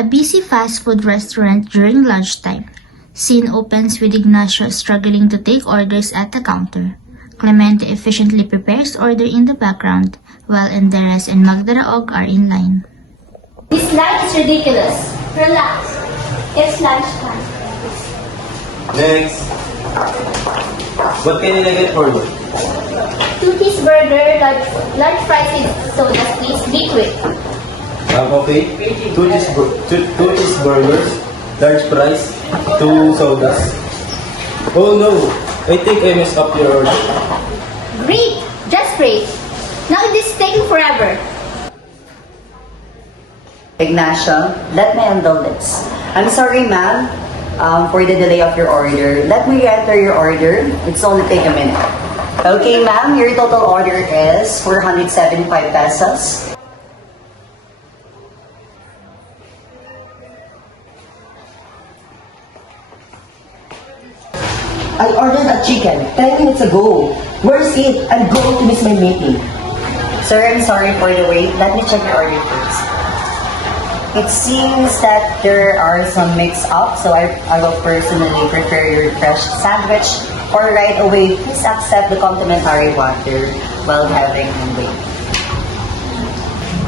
A busy fast food restaurant during lunchtime. Scene opens with Ignacio struggling to take orders at the counter. Clemente efficiently prepares order in the background, while Enderes and Magda Raog are in line. This line is ridiculous. Relax. It's lunchtime. Next. What can I get for you? 2 cheeseburger, large fries with sodas, please. Be quick. Okay. Two cheeseburgers, large fries, 2 sodas. Oh no! I think I messed up your order. Great. Just great. Now it is taking forever. Ignacio, let me handle this. I'm sorry, ma'am, for the delay of your order. Let me enter your order. It's only take a minute. Okay, ma'am, your total order is 475 pesos. I ordered a chicken 10 minutes ago. Where's it? I'm going to miss my meeting. Sir, I'm sorry for the wait. Let me check your order first. It seems that there are some mix-ups, so I will personally prepare your fresh sandwich. Or right away, please accept the complimentary water while having a wait.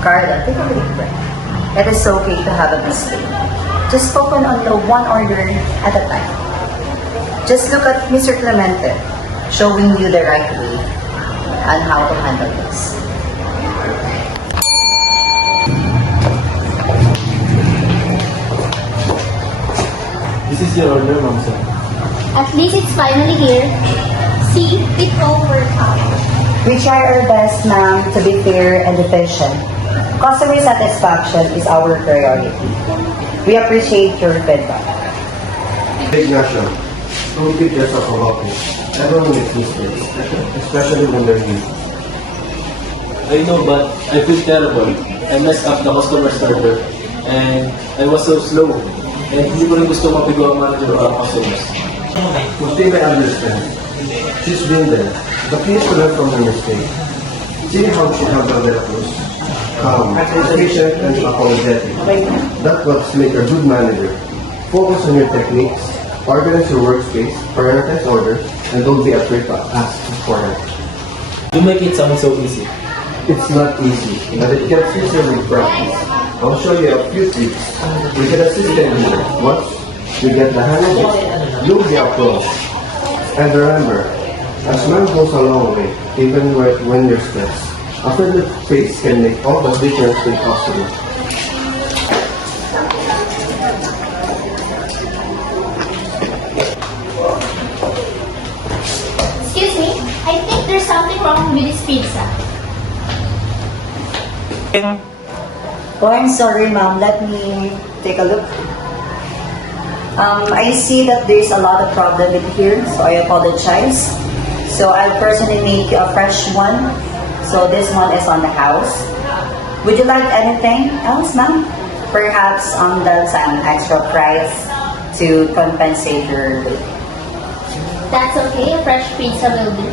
Carla, take a deep breath. It is okay to have a mistake. Just focus on the one order at a time. Just look at Mr. Clemente, showing you the right way on how to handle this. This is your order, ma'am, sir. At least it's finally here. See, it all worked out. We try our best, ma'am, to be fair and efficient. Customer satisfaction is our priority. We appreciate your feedback. Ignacio, don't keep yourself about it. Everyone makes mistakes, especially when they're new. I know, but I feel terrible. I messed up the customer's order. And I was so slow. And hindi ko rin gusto mabigo ang manager o ang customers. Christine, I understand. She's been there, but please learn from her mistake. See how she handled the Cruz. Calm, patient, and apologetic. That's what makes a good manager. Focus on your techniques, organize your workspace, prioritize orders, and don't be afraid to ask for help. You make it sound so easy. It's not easy, but it gets easier with practice. I'll show you a few tricks. We get a system here. Once you get the hang of it, you'll be applause. And remember, a smile goes a long way, even when you're stressed. A friendly face can make all the difference in customer. Excuse me, I think there's something wrong with this pizza. Oh, I'm sorry, ma'am. Let me take a look. I see that there's a lot of problem in here, so I apologize. So I'll personally make you a fresh one. So this one is on the house. Would you like anything else, ma'am? Perhaps there's some extra price to compensate your wait. That's okay, a fresh pizza will do.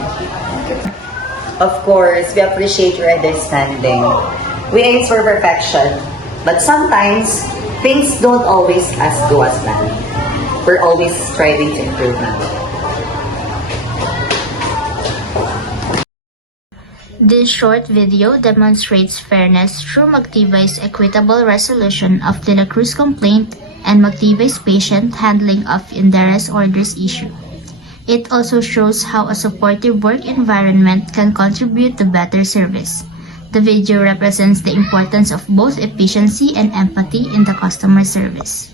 Of course, we appreciate your understanding. We aim for perfection, but sometimes things don't always go as planned. We're always striving to improve now. This short video demonstrates fairness through Magtibay's equitable resolution of De La Cruz complaint and Magtibay's patient handling of Enderes orders issue. It also shows how a supportive work environment can contribute to better service. The video represents the importance of both efficiency and empathy in the customer service.